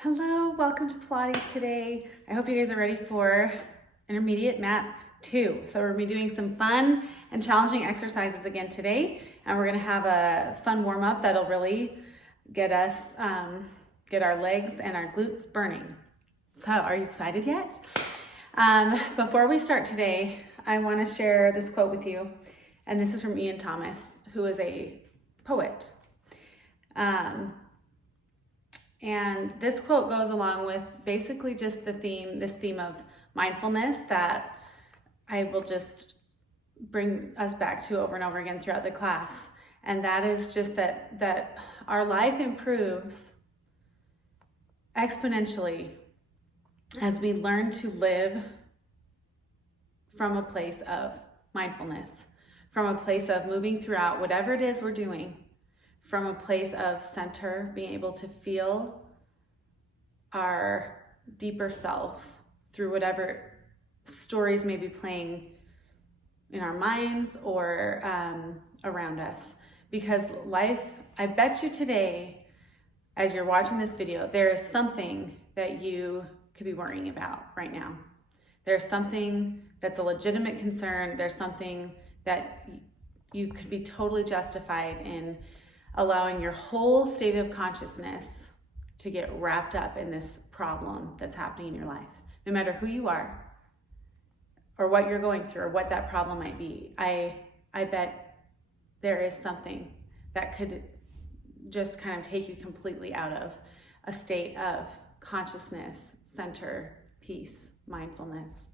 Hello, welcome to Pilates today. I hope you guys are ready for Intermediate Mat II. So we're gonna be doing some fun and challenging exercises again today, and we're gonna have a fun warm-up that'll really get us, get our legs and our glutes burning. So are you excited yet? Before we start today, I wanna share this quote with you, and this is from Ian Thomas, who is a poet. And this quote goes along with basically just this theme of mindfulness that I will just bring us back to over and over again throughout the class. And that is just that our life improves exponentially as we learn to live from a place of mindfulness, from a place of moving throughout whatever it is we're doing, from a place of center, being able to feel our deeper selves through whatever stories may be playing in our minds or around us. Because life, I bet you today, as you're watching this video, there is something that you could be worrying about right now. There's something that's a legitimate concern. There's something that you could be totally justified in allowing your whole state of consciousness to get wrapped up in this problem that's happening in your life. No matter who you are or what you're going through or what that problem might be, I bet there is something that could just kind of take you completely out of a state of consciousness, center, peace, mindfulness.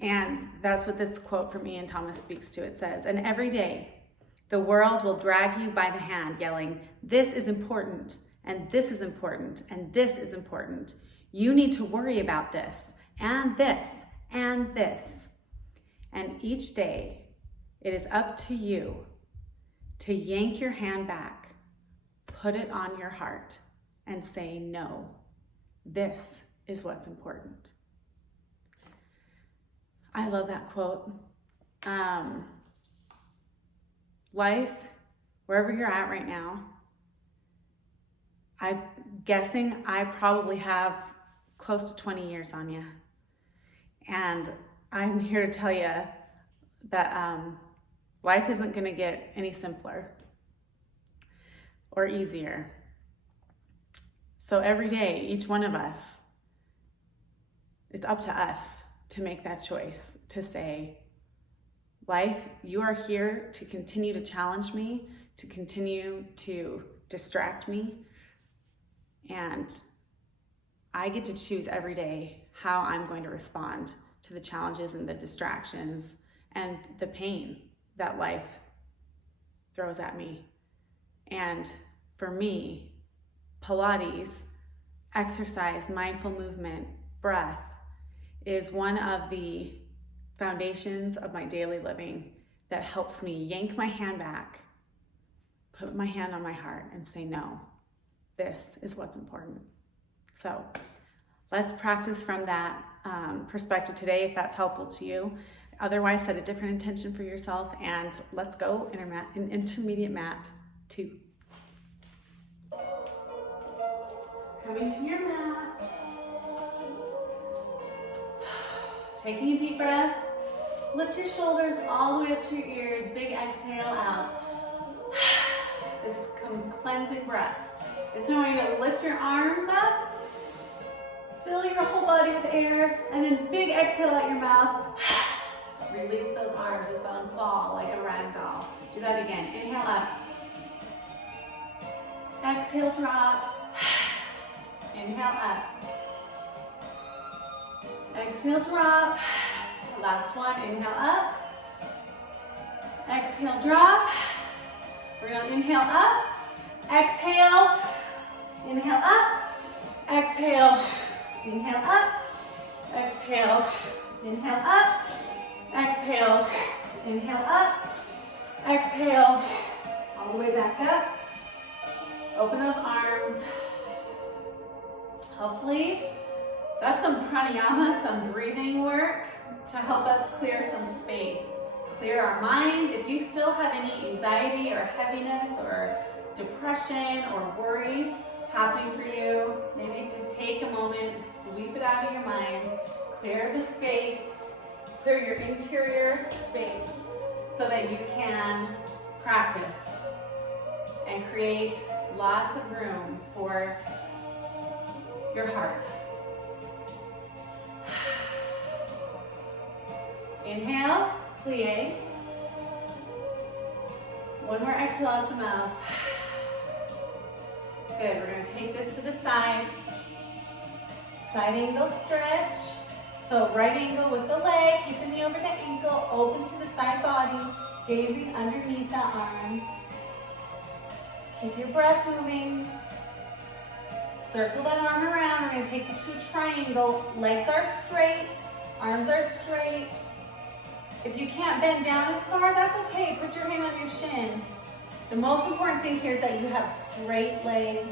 And that's what this quote from Ian Thomas speaks to. It says, "And every day, the world will drag you by the hand, yelling, 'This is important, and this is important, and this is important. You need to worry about this, and this, and this.' And each day, it is up to you to yank your hand back, put it on your heart, and say, 'No, this is what's important.'" I love that quote. Life, wherever you're at right now, I'm guessing I probably have close to 20 years on you. And I'm here to tell you that life isn't going to get any simpler or easier. So every day, each one of us, it's up to us to make that choice, to say, "Life, you are here to continue to challenge me, to continue to distract me, and I get to choose every day how I'm going to respond to the challenges and the distractions and the pain that life throws at me." And for me, Pilates, exercise, mindful movement, breath is one of the foundations of my daily living that helps me yank my hand back, put my hand on my heart, and say, "No, this is what's important." So let's practice from that perspective today, if that's helpful to you. Otherwise, set a different intention for yourself, and let's go Intermediate Mat II. Coming to your mat. Taking a deep breath. Lift your shoulders all the way up to your ears. Big exhale out. This comes cleansing breaths. It's now you're gonna lift your arms up. Fill your whole body with air. And then big exhale out your mouth. Release those arms. Just let them fall like a rag doll. Do that again. Inhale up. Exhale, drop. Inhale up. Exhale, drop. Last one, inhale up. Exhale, drop. We're gonna inhale up. Exhale. Inhale up. Exhale. Inhale up. Exhale. Inhale up. Exhale. Inhale up. Exhale. All the way back up. Open those arms. Hopefully, that's some pranayama, some breathing work to help us clear some space, clear our mind. If you still have any anxiety or heaviness or depression or worry happening for you, maybe just take Clear the space, clear your interior space so that you can practice and create lots of room for your heart. Inhale, plie. One more exhale out the mouth. Good, we're gonna take this to the side. Side angle stretch. So right angle with the leg, keep the knee over the ankle, open to the side body, gazing underneath the arm. Keep your breath moving. Circle that arm around. We're gonna take this to a triangle. Legs are straight, arms are straight. If you can't bend down as far, that's okay. Put your hand on your shin. The most important thing here is that you have straight legs.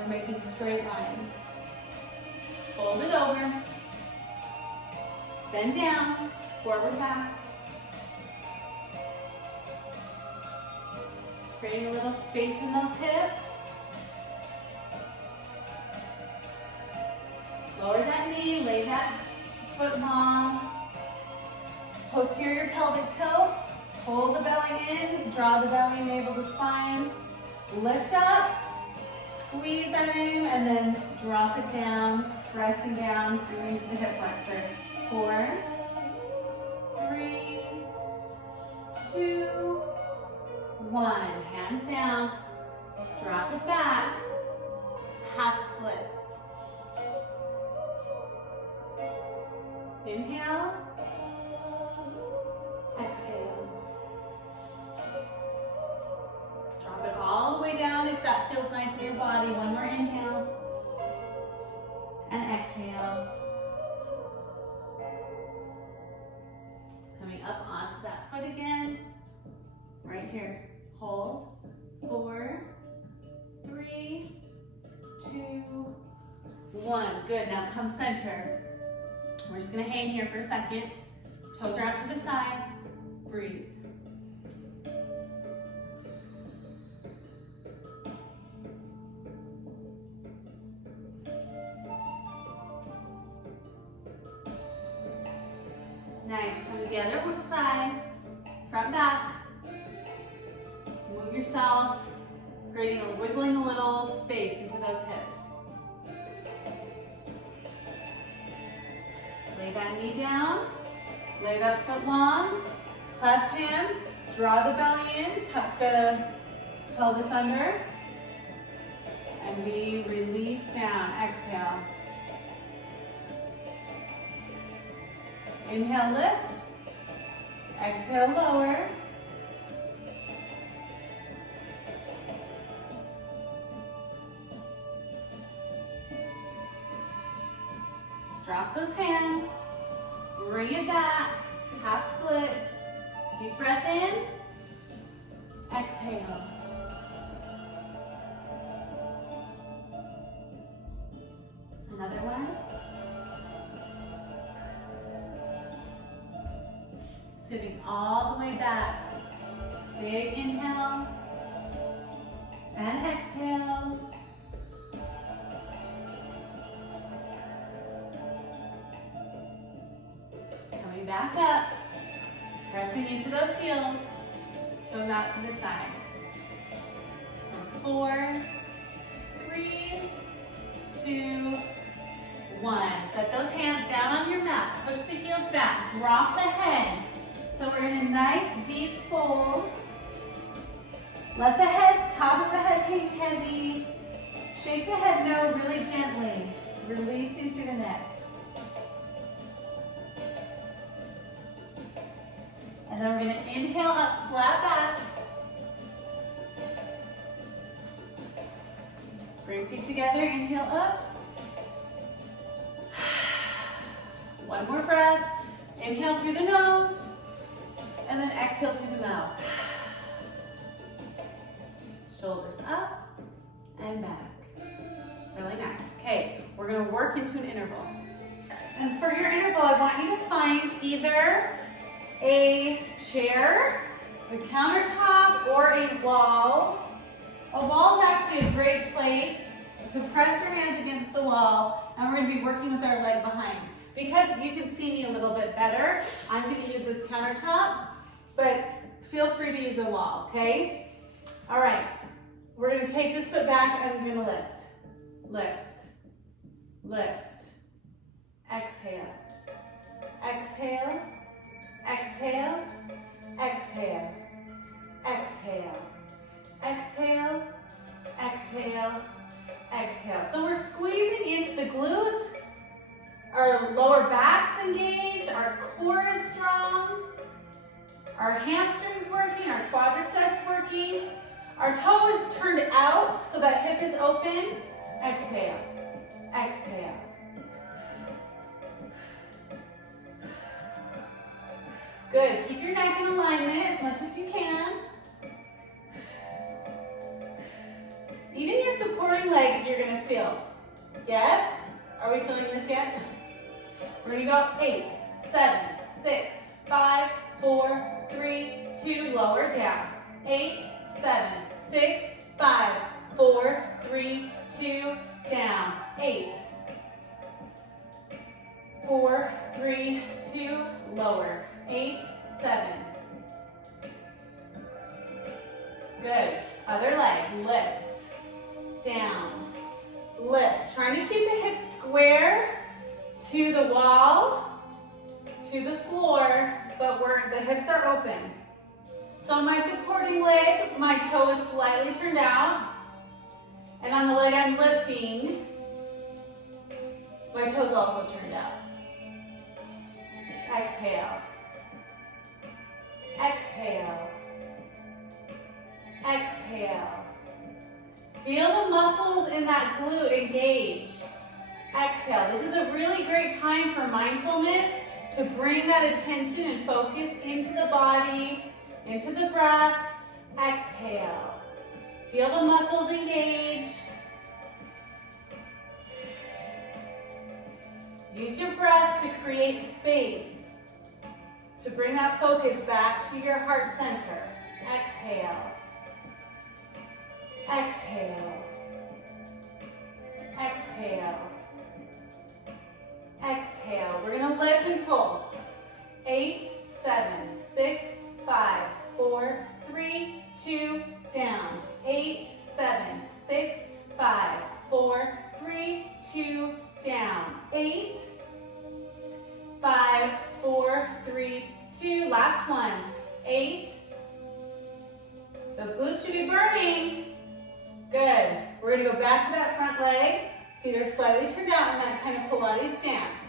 We're making straight lines. Fold it over. Bend down, forward back. Create a little space in those hips. Lower that knee, lay that foot long. Posterior pelvic tilt. Hold the belly in, draw the belly, navel to spine. Lift up, squeeze that in, and then drop it down, pressing down through into the hip flexor. 4, 3, 2, 1. Hands down. Drop it back. Half splits. Inhale. Exhale. Drop it all the way down if that feels nice in your body. One more inhale. And exhale. Coming up onto that foot again. Right here. Hold. 4, 3, 2, 1. Good. Now come center. We're just going to hang here for a second. Toes are out to the side. Breathe. Nice. Come together, one side, front, back. Move yourself, wiggling a little space into those hips. Lay that knee down, lay that foot long, clasp hands, draw the belly in, tuck the pelvis under, and we release down. Exhale. Inhale, lift. Exhale, lower. Drop those hands. Bring it back. Half split. Deep breath in. Exhale. Another one. Sitting all the way back. Big inhale. And exhale. Coming back up. Pressing into those heels. Toes out to the side. 4, 3, 2, 1. Set those hands down on your mat. Push the heels back. Drop the head. So we're in a nice deep fold. Let the head, top of the head hang heavy. Shake the head no really gently. Releasing through the neck. And then we're going to inhale up, flat back. Bring feet together, inhale up. One more breath. Inhale through the nose. And then exhale through the mouth. Shoulders up and back. Really nice. Okay, we're going to work into an interval. And for your interval, I want you to find either a chair, a countertop, or a wall. A wall is actually a great place to press your hands against the wall, and we're going to be working with our leg behind. Because you can see me a little bit better, I'm going to use this countertop, but feel free to use a wall, okay? All right, we're going to take this foot back and I'm going to lift, lift, lift, exhale, exhale, exhale, exhale, exhale, exhale, exhale, exhale. So we're squeezing into the glute. Our lower back's engaged, our core is strong, our hamstrings working, our quadriceps working. Our toe is turned out so that hip is open. Exhale, exhale. Good, keep your neck in alignment as much as you can. Even your supporting leg, you're gonna feel. Yes? Are we feeling this yet? We're gonna go 8, 7, 6, 5, 4, 3, 2, lower down. 8, 7, 6, 5, 4, 3, 2, down. 8, 4, 3, 2, lower. 8, 7. Good. Other leg, lift, down, lift. Trying to keep the hips square to the wall, to the floor, but the hips are open. So on my supporting leg, my toe is slightly turned out. And on the leg I'm lifting, my toe's also turned out. Exhale. Exhale. Exhale. Feel the muscles in that glute engage. Exhale. This is a really great time for mindfulness to bring that attention and focus into the body, into the breath. Exhale. Feel the muscles engage. Use your breath to create space, to bring that focus back to your heart center. Exhale. Exhale. Exhale. Exhale. We're going to lift and pulse. 8, 7, 6, 5, 4, 3, 2, down. 8, 7, 6, 5, 4, 3, 2, down. 8, 5, 4, 3, 2. Last one. 8. Those glutes should be burning. Good. We're going to go back to that front leg. Feet are slightly turned out in that kind of Pilates stance.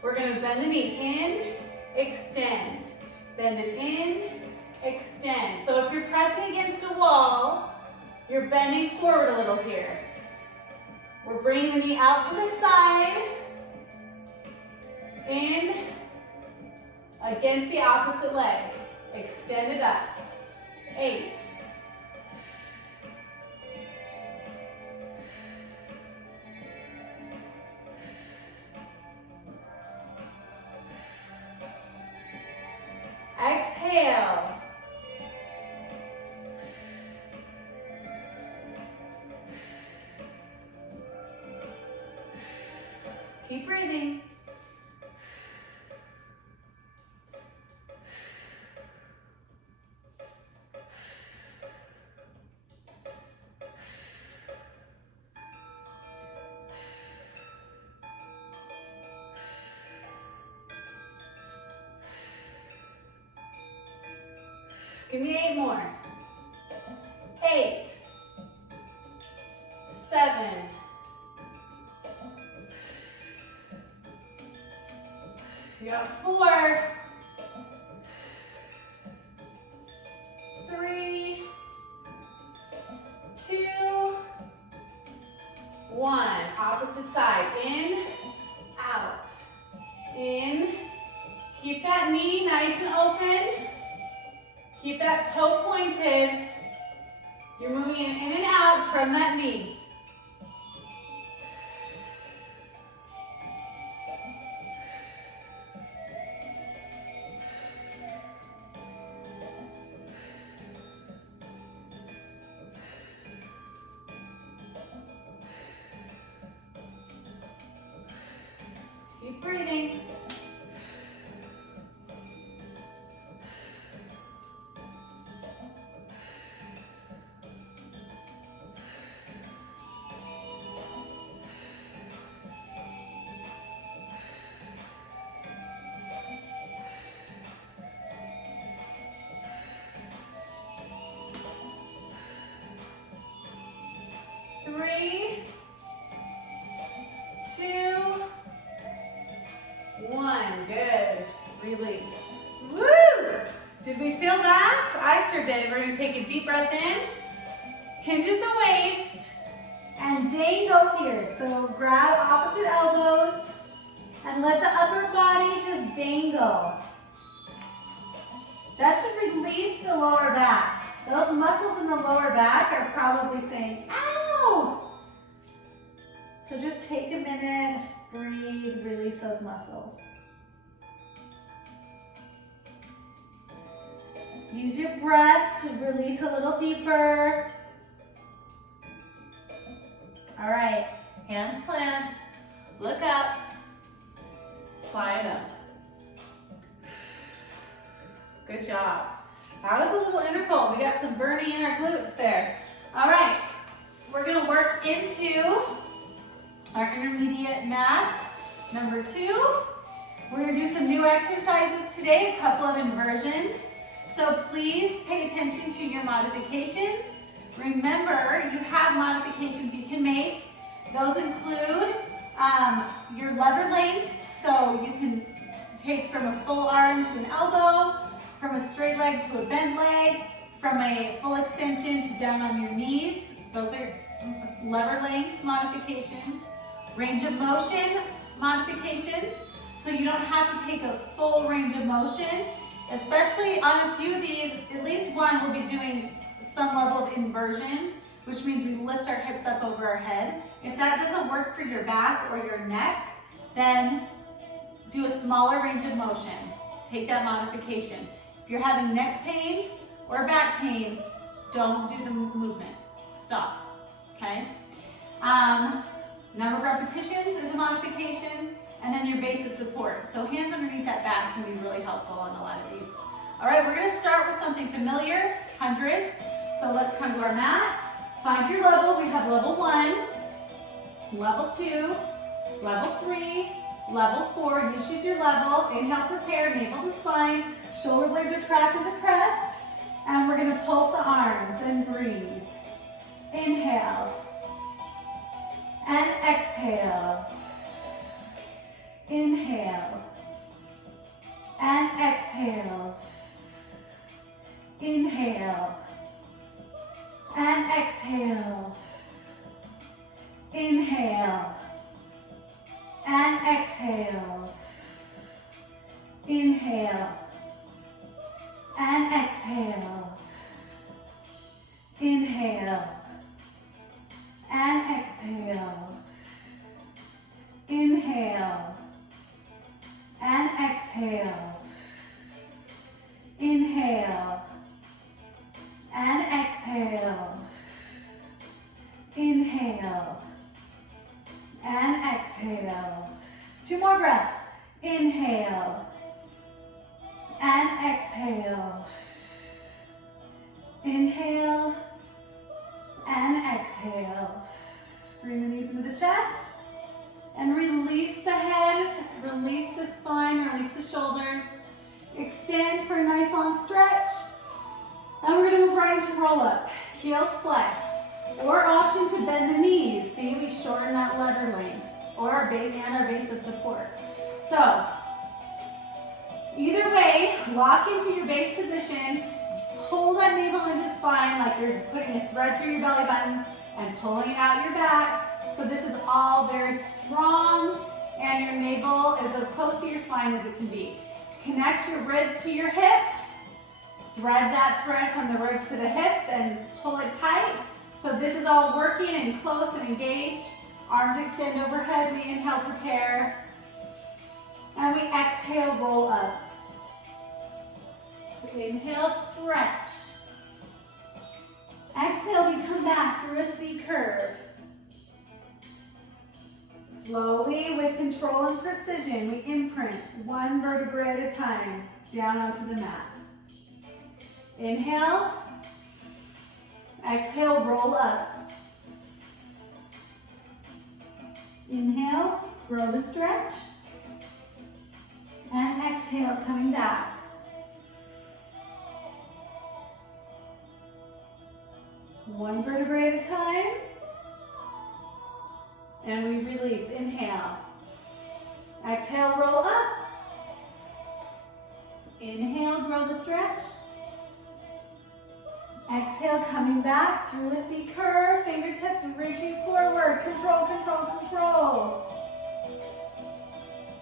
We're going to bend the knee in, extend. Bend it in, extend. So if you're pressing against a wall, you're bending forward a little here. We're bringing the knee out to the side, in, against the opposite leg. Extend it up. 8. Exhale. Keep breathing. Give me 8 more. 8, 7, 4, 3, 2, 1. Opposite side. In, out. In. Keep that knee nice and open. Keep that toe pointed. You're moving in and out from that knee. Keep breathing. 2, 1. Good. Release. Woo! Did we feel that? I sure did. We're going to take a deep breath in, hinge at the waist, and dangle here. So grab opposite elbows and let the upper body just dangle. That should release the lower back. Those muscles in the lower back are probably saying, ow! So just take a minute, breathe, release those muscles. Use your breath to release a little deeper. All right, hands plant, look up, fly it up. Good job. That was a little interval. We got some burning in our glutes there. All right, we're gonna work into our intermediate mat number 2. We're gonna do some new exercises today, a couple of inversions. So please pay attention to your modifications. Remember, you have modifications you can make. Those include your lever length, so you can take from a full arm to an elbow, from a straight leg to a bent leg, from a full extension to down on your knees. Those are lever length modifications. Range of motion modifications, so you don't have to take a full range of motion. Especially on a few of these, at least one will be doing some level of inversion, which means we lift our hips up over our head. If that doesn't work for your back or your neck, then do a smaller range of motion. Take that modification. If you're having neck pain or back pain, don't do the movement. Stop, okay? Number of repetitions is a modification. And then your base of support. So hands underneath that back can be really helpful on a lot of these. All right, we're gonna start with something familiar, hundreds. So let's come to our mat. Find your level. We have level 1, level 2, level 3, level 4. You choose your level. Inhale, prepare, navel to spine. Shoulder blades are trapped in the crest. And we're gonna pulse the arms and breathe. Inhale. And exhale. Inhale and exhale. Inhale and exhale. Inhale and exhale. Inhale and exhale. Inhale and exhale. Inhale and exhale. Inhale and exhale. Inhale and exhale. 2 more breaths. Inhale and exhale. Inhale and exhale. Bring the knees into the chest. And release the head, release the spine, release the shoulders. Extend for a nice long stretch. And we're gonna move right into roll up. Heels flex. Or option to bend the knees. See, we shorten that lever length. Or our base of support. So, either way, lock into your base position. Hold that navel into spine like you're putting a thread through your belly button and pulling out your back. So this is all very strong, and your navel is as close to your spine as it can be. Connect your ribs to your hips. Thread that thread from the ribs to the hips and pull it tight. So this is all working and close and engaged. Arms extend overhead. We inhale, prepare. And we exhale, roll up. Inhale, stretch. Exhale, we come back through a C curve. Slowly, with control and precision, we imprint 1 vertebrae at a time down onto the mat. Inhale. Exhale, roll up. Inhale, grow the stretch. And exhale, coming back. One vertebrae at a time. And we release. Inhale. Exhale, roll up. Inhale, grow the stretch. Exhale, coming back through a C curve. Fingertips reaching forward. Control, control, control.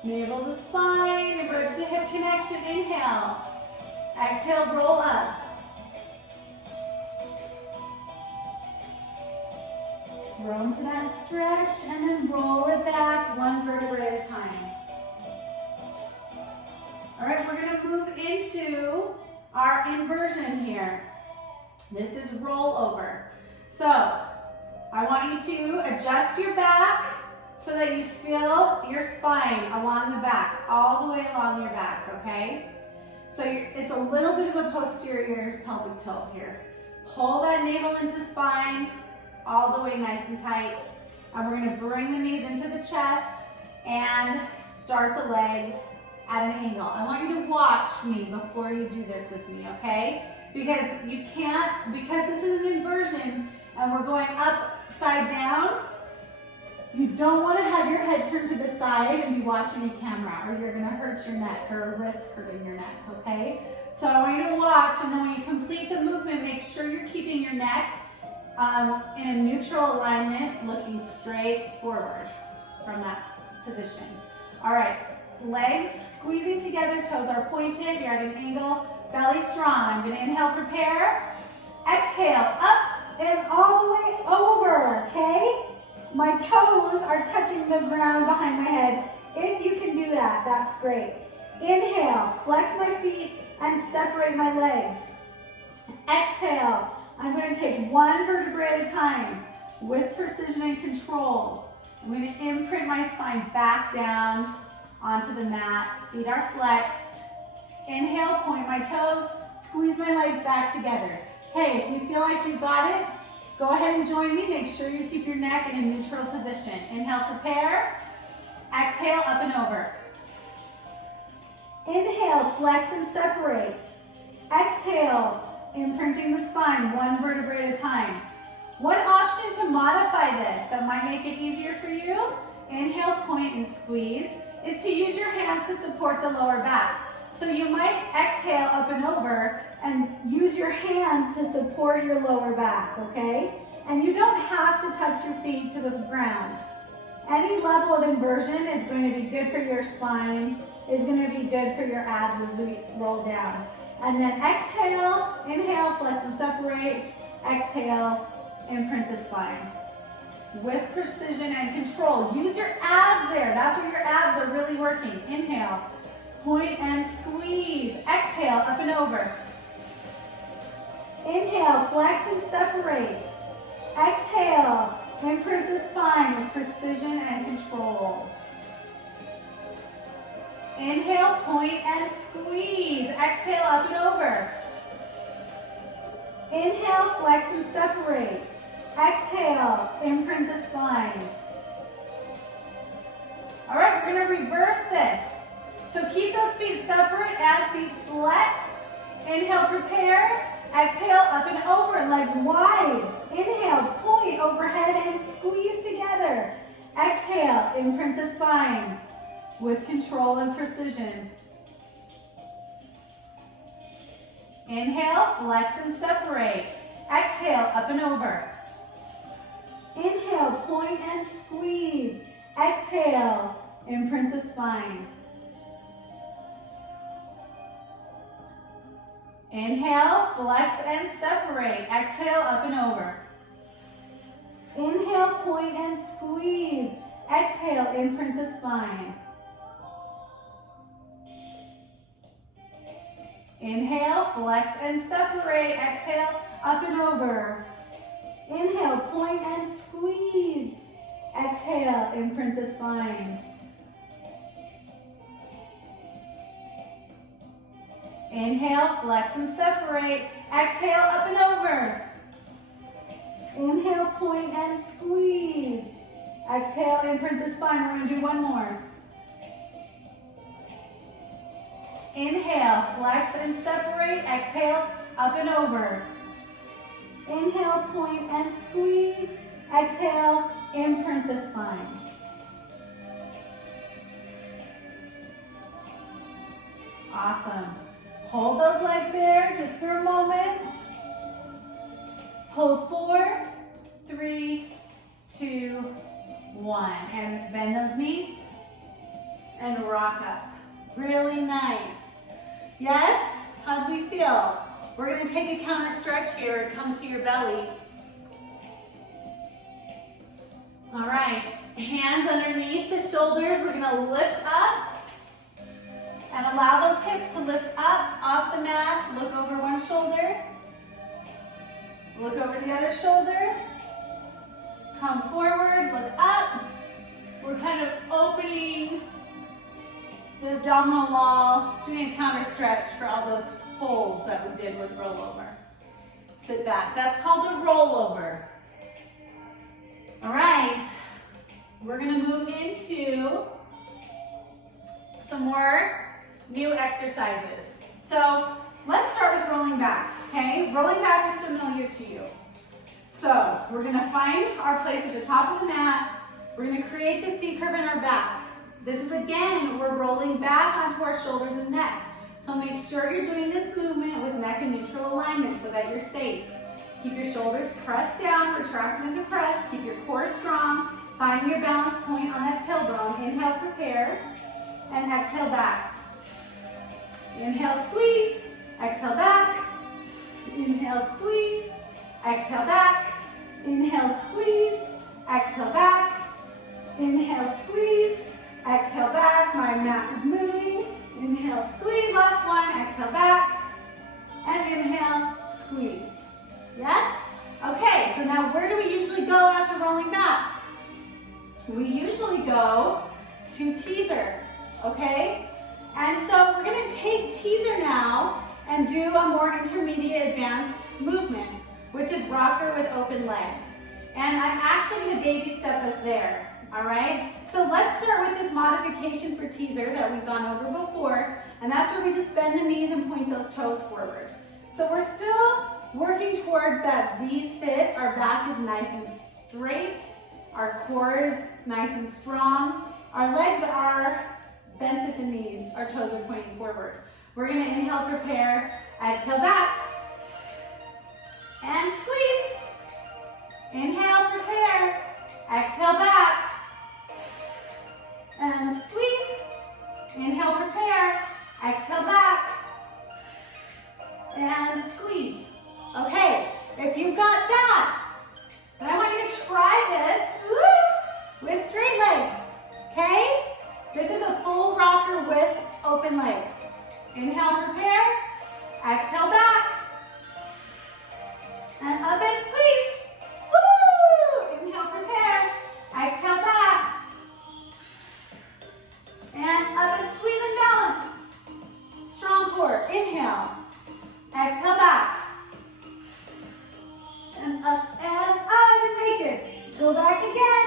Navel to spine, rib to hip connection. Inhale. Exhale, roll up. Grow into that stretch and then roll it back one vertebra at a time. All right, we're going to move into our inversion here. This is rollover. So I want you to adjust your back so that you feel your spine along the back, all the way along your back, okay? So it's a little bit of a posterior pelvic tilt here. Pull that navel into spine, all the way nice and tight. And we're gonna bring the knees into the chest and start the legs at an angle. I want you to watch me before you do this with me, okay? Because you can't, because this is an inversion and we're going upside down, you don't want to have your head turned to the side and be watching a camera, or you're going to hurt your neck or risk hurting your neck, okay? So I want you to watch, and then when you complete the movement, make sure you're keeping your neck in a neutral alignment, looking straight forward from that position. All right, legs squeezing together, toes are pointed, you're at an angle, belly strong. I'm going to inhale, prepare. Exhale, up and all the way over, okay? My toes are touching the ground behind my head. If you can do that, that's great. Inhale, flex my feet and separate my legs. Exhale, I'm going to take one vertebra at a time with precision and control. I'm going to imprint my spine back down onto the mat. Feet are flexed. Inhale, point my toes, squeeze my legs back together. Okay, if you feel like you got it, go ahead and join me. Make sure you keep your neck in a neutral position. Inhale, prepare. Exhale, up and over. Inhale, flex and separate. Exhale, imprinting the spine, one vertebra at a time. One option to modify this that might make it easier for you, inhale, point and squeeze, is to use your hands to support the lower back. So you might exhale up and over and use your hands to support your lower back, okay? And you don't have to touch your feet to the ground. Any level of inversion is going to be good for your spine, is going to be good for your abs as we roll down. And then exhale, inhale, flex and separate. Exhale, imprint the spine. With precision and control. Use your abs there. That's where your abs are really working. Inhale, point and squeeze. Exhale, up and over. Inhale, flex and separate. Exhale, imprint the spine with precision and control. Inhale, point and squeeze. Exhale, up and over. Inhale, flex and separate. Exhale, imprint the spine. All right, we're going to reverse this. So keep those feet separate and feet flexed. Inhale, prepare. Exhale, up and over, legs wide. Inhale, point overhead and squeeze together. Exhale, imprint the spine with control and precision. Inhale, flex and separate. Exhale, up and over. Inhale, point and squeeze. Exhale, imprint the spine. Inhale, flex and separate. Exhale, up and over. Inhale, point and squeeze. Exhale, imprint the spine. Inhale, flex and separate. Exhale, up and over. Inhale, point and squeeze. Exhale, imprint the spine. Inhale, flex and separate. Exhale, up and over. Inhale, point and squeeze. Exhale, imprint the spine. We're going to do one more. Inhale, flex and separate. Exhale, up and over. Inhale, point and squeeze. Exhale, imprint the spine. Awesome. Hold those legs there just for a moment. Hold 4, 3, 2, 1. And bend those knees and rock up. Really nice. Yes? How do we feel? We're going to take a counter stretch here and come to your belly. All right. Hands underneath the shoulders. We're going to lift up and allow those hips to lift up off the mat. Look over one shoulder. Look over the other shoulder. Come forward, look up. We're kind of opening the abdominal wall, doing a counter stretch for all those folds that we did with rollover. Sit back. That's called the rollover. All right. We're going to move into some more new exercises. So let's start with rolling back, okay? Rolling back is familiar to you. So we're gonna find our place at the top of the mat. We're gonna create the C curve in our back. This is, again, we're rolling back onto our shoulders and neck. So make sure you're doing this movement with neck in neutral alignment so that you're safe. Keep your shoulders pressed down, retracted and depressed. Keep your core strong. Find your balance point on that tailbone. Inhale, prepare, and exhale back. Inhale, squeeze. Exhale back. Inhale, squeeze. Exhale back. Inhale, squeeze. Exhale back. Inhale, squeeze. Exhale back. My mat is moving. Inhale, squeeze. Last one. Exhale back. And inhale, squeeze. Yes? Okay, so now where do we usually go after rolling back? We usually go to teaser, okay? And so we're gonna take teaser now and do a more intermediate advanced movement, which is rocker with open legs. And I'm actually gonna baby step us there, all right? So let's start with this modification for teaser that we've gone over before, and that's where we just bend the knees and point those toes forward. So we're still working towards that V sit. Our back is nice and straight. Our core is nice and strong. Our legs are bent at the knees. Our toes are pointing forward. We're gonna inhale, prepare, exhale back, and squeeze. Inhale, prepare, exhale back, and squeeze. Inhale, prepare, exhale back, and squeeze. Okay, if you got that, then I want you to try this with straight legs, okay? This is a full rocker with open legs. Inhale, prepare, exhale back, and up and squeeze. Woo! Inhale, prepare, exhale back, and up and squeeze and balance. Strong core, inhale, exhale back, and up and make it. Go back again.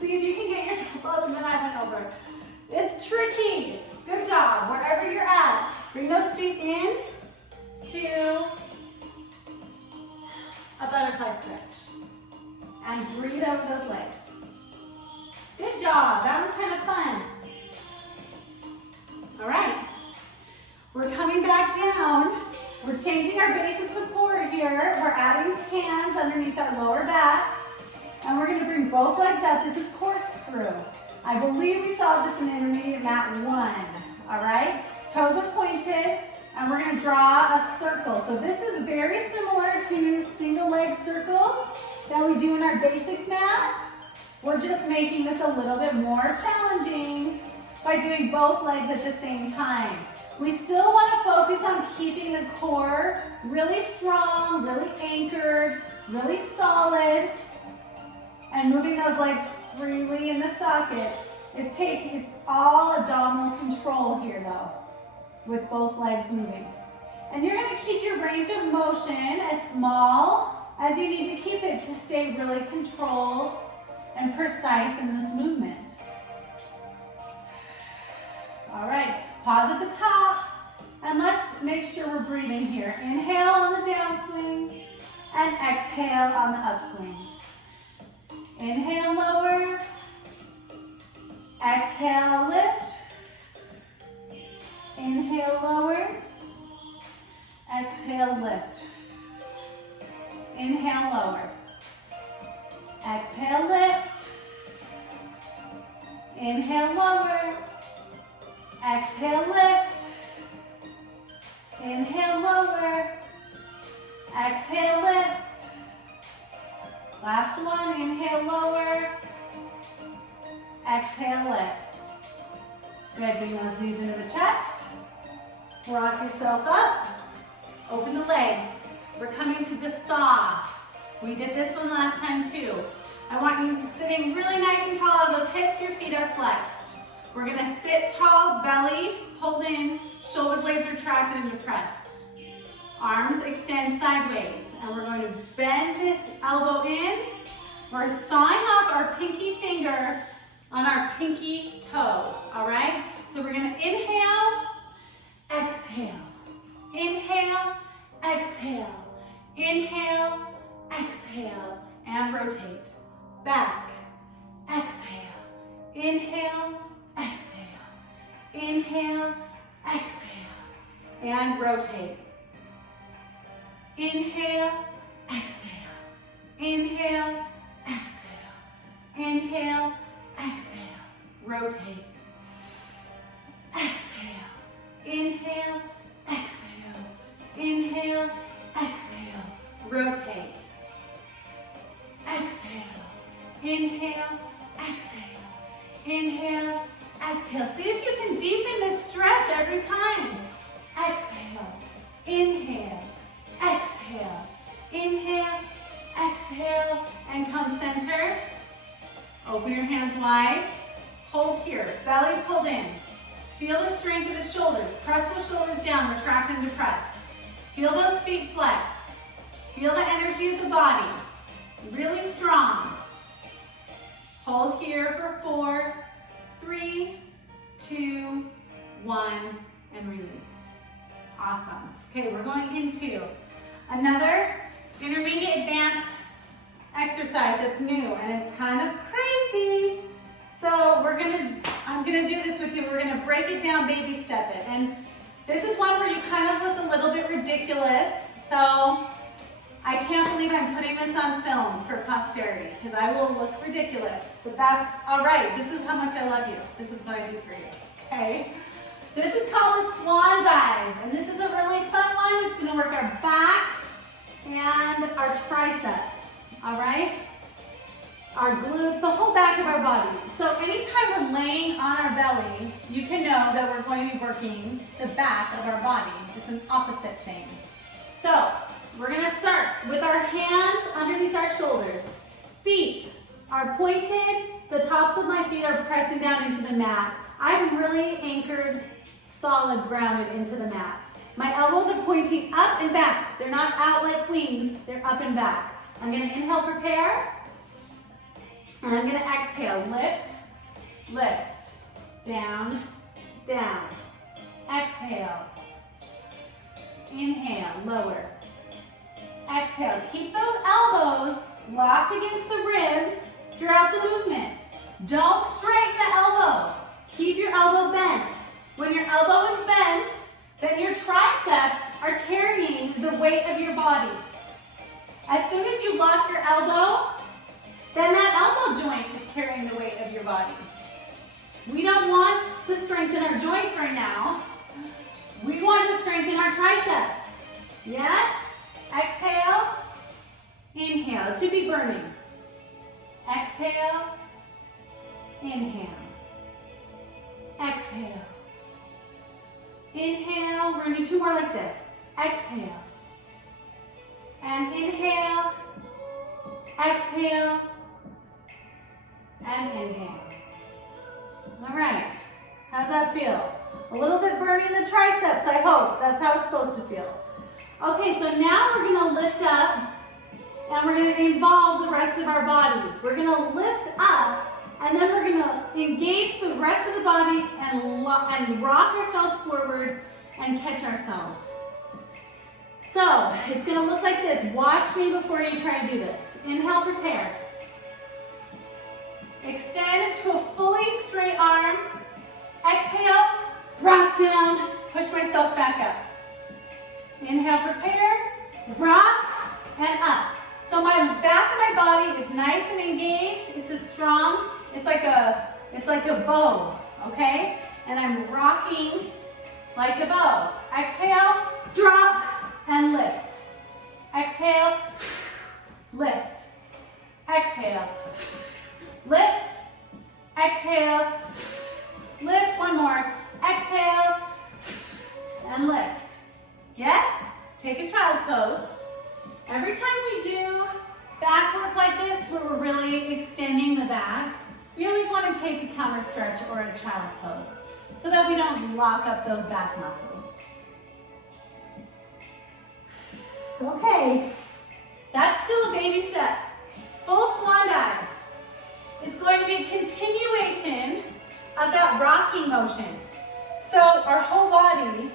See if you can get yourself up, and then I went over. It's tricky. Good job. Wherever you're at, bring those feet in to a butterfly stretch. And breathe over those legs. Good job. That was kind of fun. All right. We're coming back down. We're changing our base of support here. We're adding hands underneath our lower back. And we're going to bring both legs up. This is corkscrew. I believe we saw this in Intermediate Mat 1. All right? Toes are pointed, and we're going to draw a circle. So this is very similar to single leg circles that we do in our basic mat. We're just making this a little bit more challenging by doing both legs at the same time. We still want to focus on keeping the core really strong, really anchored, really solid, and moving those legs freely in the sockets. It's all abdominal control here though, with both legs moving. And you're going to keep your range of motion as small as you need to keep it to stay really controlled and precise in this movement. All right, pause at the top, and let's make sure we're breathing here. Inhale on the downswing, and exhale on the upswing. Inhale, lower. Exhale, lift. Inhale, lower. Exhale, lift. Inhale, lower. Exhale, lift. Inhale, lower. Exhale, lift. Inhale, lower. Exhale, lift. Last one, inhale, lower. Exhale, lift. Good, bring those knees into the chest. Rock yourself up. Open the legs. We're coming to the saw. We did this one last time too. I want you sitting really nice and tall. Those hips, your feet are flexed. We're gonna sit tall, belly pulled in, shoulder blades retracted and depressed. Arms extend sideways. And we're going to bend this elbow in. We're sawing off our pinky finger on our pinky toe, all right? So we're gonna inhale, exhale. Inhale, exhale. Inhale, exhale, and rotate. Back, exhale. Inhale, exhale. Inhale, exhale, and rotate. Inhale, exhale. Inhale, exhale. Inhale, exhale. Rotate. Exhale. Inhale, exhale. Inhale, exhale. Rotate. Exhale. Inhale, exhale. Inhale, exhale. See if you can deepen this stretch every time. Exhale. Inhale. Exhale, inhale, exhale, and come center. Open your hands wide. Hold here, belly pulled in. Feel the strength of the shoulders. Press those shoulders down, retract and depressed. Feel those feet flex. Feel the energy of the body. Really strong. Hold here for 4, 3, 2, 1, and release. Awesome. Okay, we're going into another intermediate advanced exercise that's new and it's kind of crazy. So I'm gonna do this with you. We're gonna break it down, baby step it. And this is one where you kind of look a little bit ridiculous. So I can't believe I'm putting this on film for posterity because I will look ridiculous, but that's all right. This is how much I love you. This is what I do for you, okay? This is called the Swan Dive, and this is a really fun one. It's gonna work our back and our triceps, all right? Our glutes, the whole back of our body. So anytime we're laying on our belly, you can know that we're going to be working the back of our body. It's an opposite thing. So we're gonna start with our hands underneath our shoulders. Feet are pointed, the tops of my feet are pressing down into the mat. I'm really anchored, solid, grounded into the mat. My elbows are pointing up and back. They're not out like wings, they're up and back. I'm gonna inhale, prepare, and I'm gonna exhale, lift, lift, down, down. Exhale, inhale, lower. Exhale, keep those elbows locked against the ribs throughout the movement. Don't straighten the elbow. Keep your elbow bent. When your elbow is bent, then your triceps are carrying the weight of your body. As soon as you lock your elbow, then that elbow joint is carrying the weight of your body. We don't want to strengthen our joints right now. We want to strengthen our triceps. Yes? Exhale. Inhale. It should be burning. Exhale. Inhale. Exhale. Inhale. We're going to do 2 more like this. Exhale. And inhale. Exhale. And inhale. All right. How's that feel? A little bit burning the triceps, I hope. That's how it's supposed to feel. Okay, so now we're going to lift up and we're going to involve the rest of our body. We're going to lift up and then we're going to engage the rest of the body and rock ourselves forward and catch ourselves. So it's going to look like this. Watch me before you try to do this. Inhale, prepare. Extend to a fully straight arm. Exhale, rock down, push myself back up. Inhale, prepare, rock, and up. So my back of my body is nice and engaged. It's a strong, it's like a bow, okay? And I'm rocking like a bow. Exhale, drop, and lift. Exhale, lift. Exhale, lift. Exhale, lift. One more. Exhale, and lift. Yes? Take a child's pose. Every time we do back work like this, where we're really extending the back, we always want to take a counter stretch or a child's pose so that we don't lock up those back muscles. Okay, that's still a baby step. Full swan dive. It's going to be a continuation of that rocking motion. So our whole body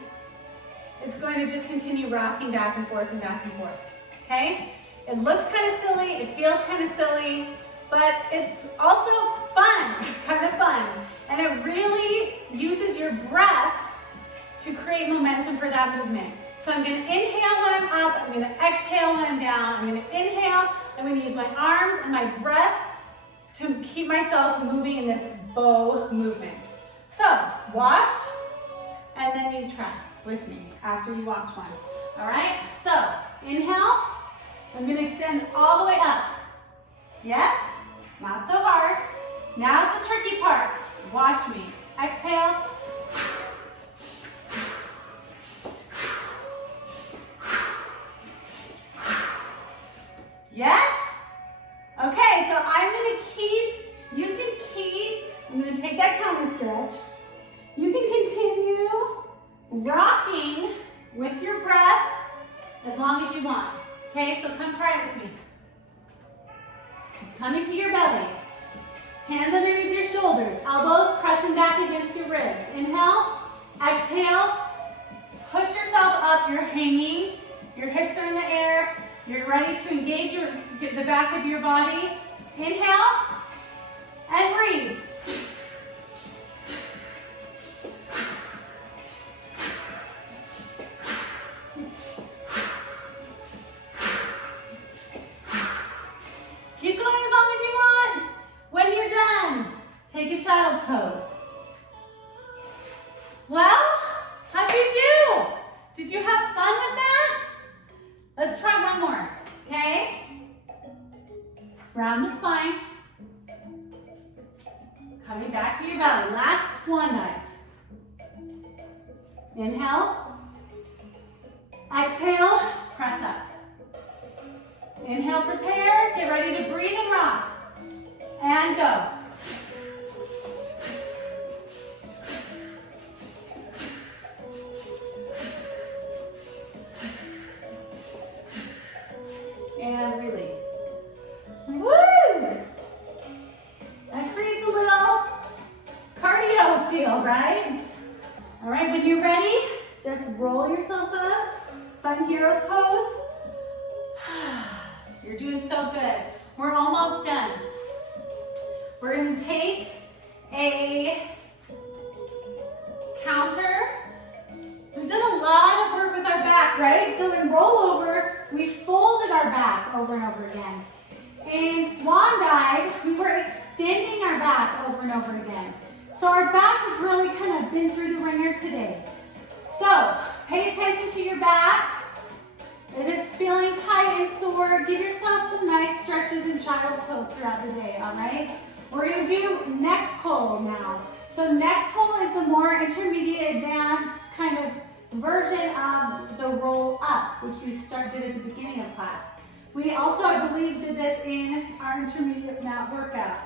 is going to just continue rocking back and forth and back and forth. Okay? It looks kind of silly, it feels kind of silly, but it's also fun, kind of fun. And it really uses your breath to create momentum for that movement. So I'm gonna inhale when I'm up, I'm gonna exhale when I'm down, I'm gonna inhale, I'm gonna use my arms and my breath to keep myself moving in this bow movement. So watch, and then you try with me after you watch one. All right, so inhale. I'm gonna extend all the way up. Yes, not so hard. Now's the tricky part. Watch me. Exhale. Yes? Okay, so I'm gonna I'm gonna take that counter stretch. You can continue rocking with your breath as long as you want. Okay, so come try it with me. Coming to your belly. Hands underneath your shoulders. Elbows pressing back against your ribs. Inhale. Exhale. Push yourself up. You're hanging. Your hips are in the air. You're ready to engage the back of your body. Inhale. And breathe. Keep going as long as you want. When you're done, take a child's pose. Well, how'd you do? Did you have fun with that? Let's try one more, okay? Round the spine. Coming back to your belly. Last swan dive. Inhale. Exhale, press up. Inhale, prepare, get ready to breathe and rock. And go. And release. Woo! That creates a little cardio feel, right? All right, when you're ready, just roll yourself up. Fun hero's pose. You're doing so good. We're almost done. We're going to take a counter. We've done a lot of work with our back, right? So in rollover, we folded our back over and over again. In Swan Dive, we were extending our back over and over again. So our back has really kind of been through the ringer today. So pay attention to your back. If it's feeling tight and sore, give yourself some nice stretches in child's pose throughout the day, all right? We're gonna do neck pull now. So neck pull is the more intermediate advanced kind of version of the roll up, which we did at the beginning of class. We also, I believe, did this in our intermediate mat workout.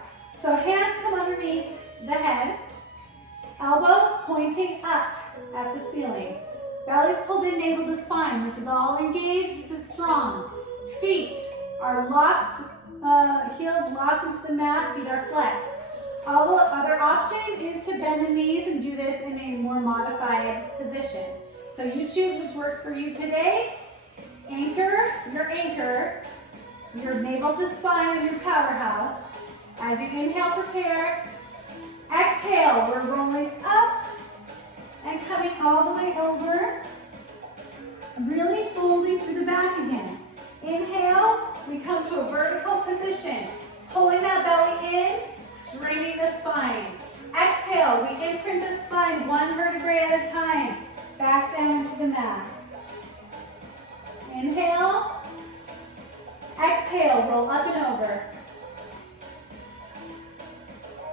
So hands come underneath the head, elbows pointing up at the ceiling. Belly's pulled in, navel to spine. This is all engaged, this is strong. Feet are locked, heels locked into the mat, feet are flexed. All the other option is to bend the knees and do this in a more modified position. So you choose which works for you today. Anchor, your navel to spine with your powerhouse. As you inhale, prepare. Exhale, we're rolling up and coming all the way over. Really folding through the back again. Inhale, we come to a vertical position. Pulling that belly in, straightening the spine. Exhale, we imprint the spine one vertebrae at a time. Back down into the mat. Inhale. Exhale, roll up and over.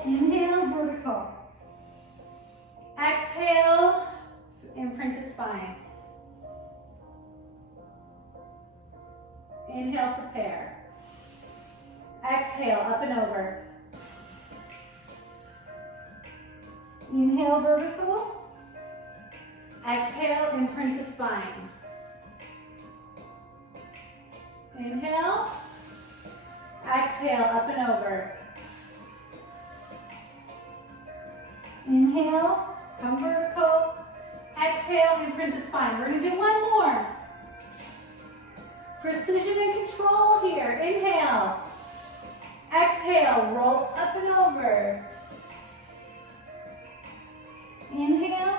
Inhale, vertical. Exhale, imprint the spine. Inhale, prepare. Exhale, up and over. Inhale, vertical. Exhale, imprint the spine. Inhale. Exhale, up and over. Inhale, come vertical. Exhale, imprint the spine. We're going to do one more. Precision and control here. Inhale. Exhale, roll up and over. Inhale,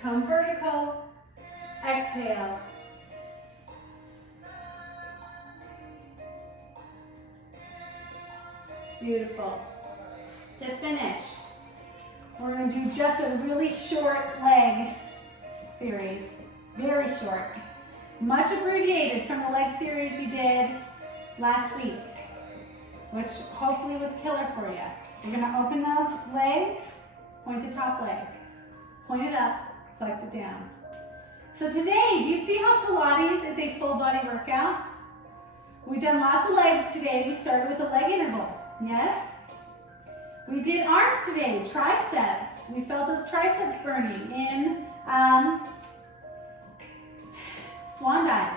come vertical. Exhale. Beautiful. To finish, we're going to do just a really short leg series. Very short. Much abbreviated from the leg series you did last week, which hopefully was killer for you. You're going to open those legs, point the top leg, point it up, flex it down. So today, do you see how Pilates is a full body workout? We've done lots of legs today. We started with a leg interval, yes? We did arms today, triceps. We felt those triceps burning in Swan Dive.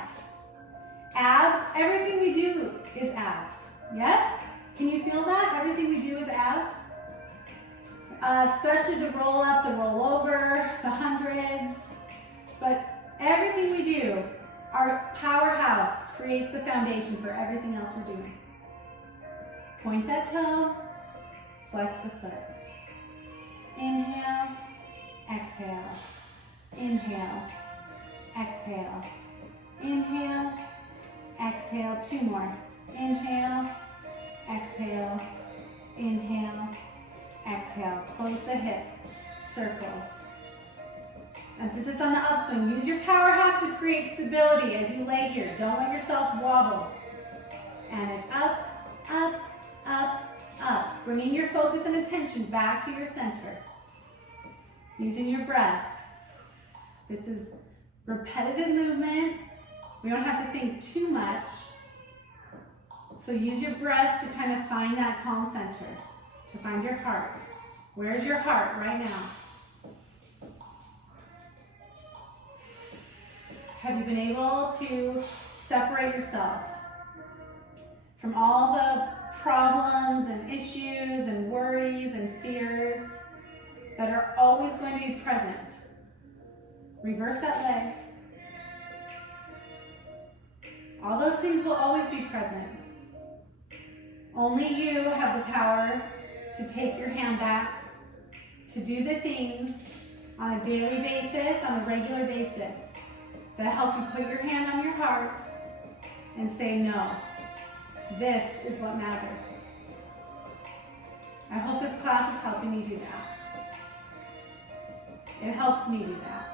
Abs, everything we do is abs, yes? Can you feel that? Everything we do is abs. Especially the roll up, the roll over, the hundreds. But everything we do, our powerhouse creates the foundation for everything else we're doing. Point that toe, flex the foot. Inhale, exhale. Inhale, exhale. Inhale, exhale. Two more. Inhale, exhale. Inhale, exhale. Close the hip, circles. Emphasis on the upswing. Use your powerhouse to create stability as you lay here. Don't let yourself wobble. And it's up, up, up, up. Bringing your focus and attention back to your center. Using your breath. This is repetitive movement. We don't have to think too much. So use your breath to kind of find that calm center, to find your heart. Where's your heart right now? Have you been able to separate yourself from all the problems and issues and worries and fears that are always going to be present? Reverse that leg. All those things will always be present. Only you have the power to take your hand back, to do the things on a daily basis, on a regular basis, that help you put your hand on your heart and say, no, this is what matters. I hope this class is helping me do that. It helps me do that.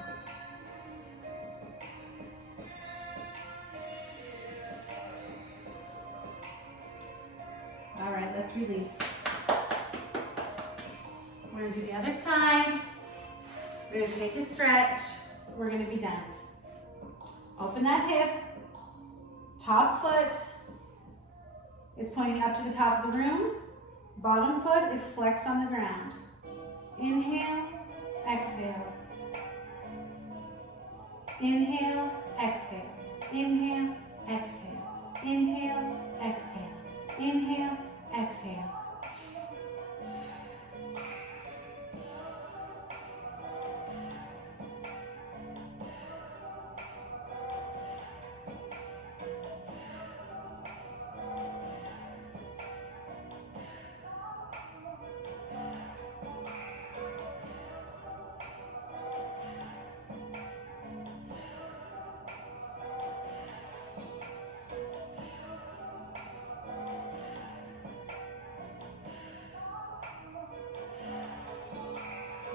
All right, let's release. We're going to do the other side. We're going to take a stretch. We're going to be done. Open that hip. Top foot is pointing up to the top of the room. Bottom foot is flexed on the ground. Inhale, exhale. Inhale, exhale. Inhale, exhale. Inhale, exhale. Inhale, exhale.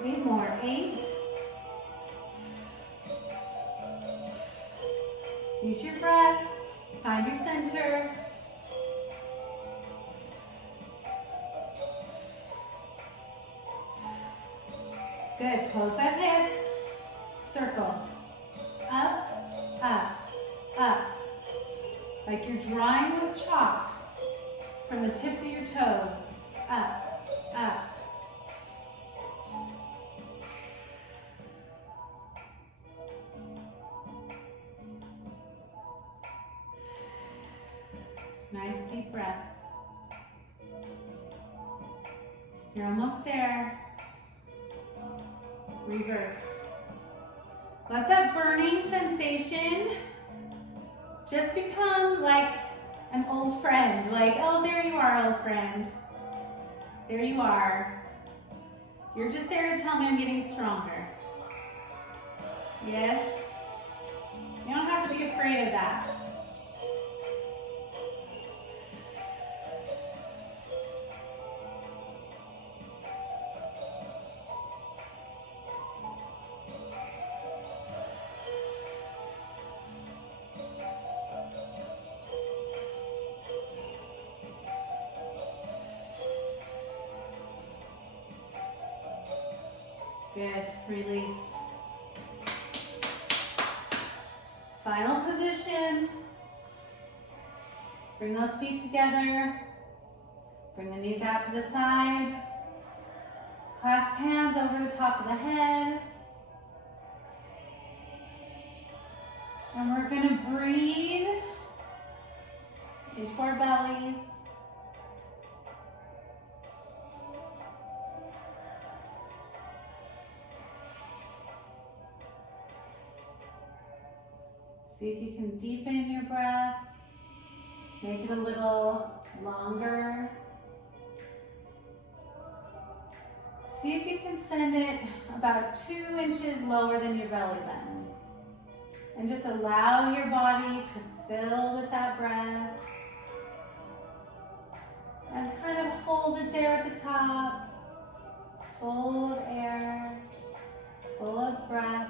8 more. 8. Use your breath. Find your center. Good. Close that hip. Circles. Up, up, up. Like you're drawing with chalk from the tips of your toes. Up, up. Nice deep breaths. You're almost there. Reverse. Let that burning sensation just become like an old friend. Like, oh, there you are, old friend. There you are. You're just there to tell me I'm getting stronger. Yes? You don't have to be afraid of that. Good. Release. Final position. Bring those feet together. Bring the knees out to the side. Clasp hands over the top of the head. And we're going to breathe into our bellies. See if you can deepen your breath, make it a little longer. See if you can send it about 2 inches lower than your belly button. And just allow your body to fill with that breath. And kind of hold it there at the top, full of air, full of breath.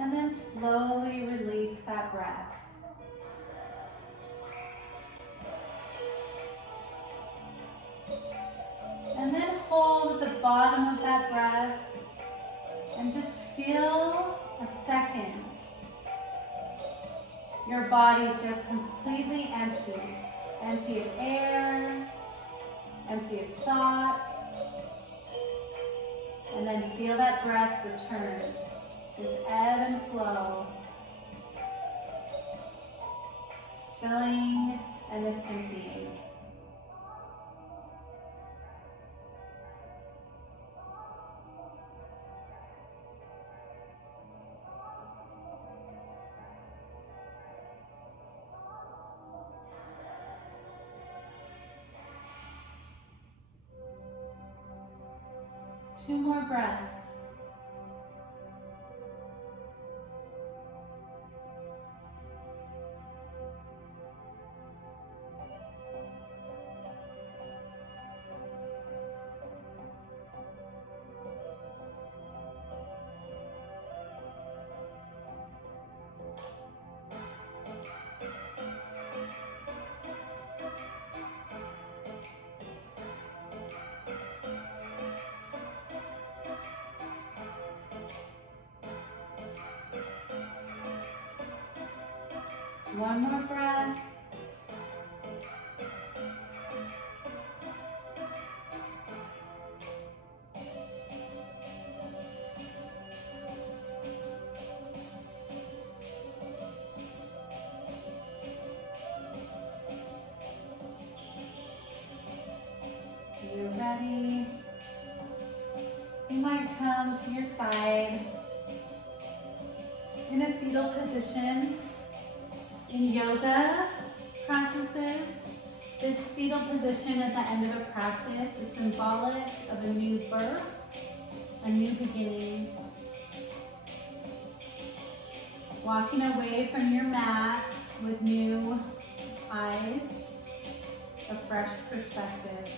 And then slowly release that breath. And then hold at the bottom of that breath and just feel a second. Your body just completely empty. Empty of air, empty of thoughts. And then feel that breath return. This ebb and flow, this filling and this emptying. Two more breaths. One more breath. You're ready. You might come to your side in a fetal position. In yoga practices, this fetal position at the end of a practice is symbolic of a new birth, a new beginning. Walking away from your mat with new eyes, a fresh perspective,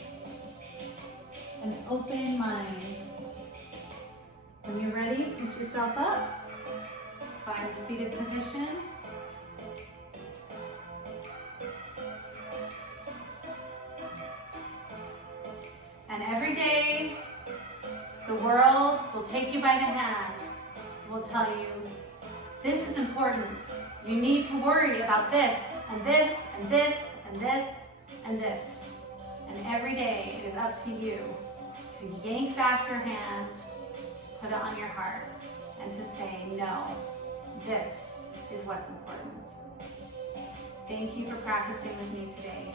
an open mind. yourself up. Find a seated position. And every day, the world will take you by the hand. Will tell you, this is important. You need to worry about this, and this, and this, and this, and this. And every day, it is up to you to yank back your hand, to put it on your heart, and to say, no, this is what's important. Thank you for practicing with me today.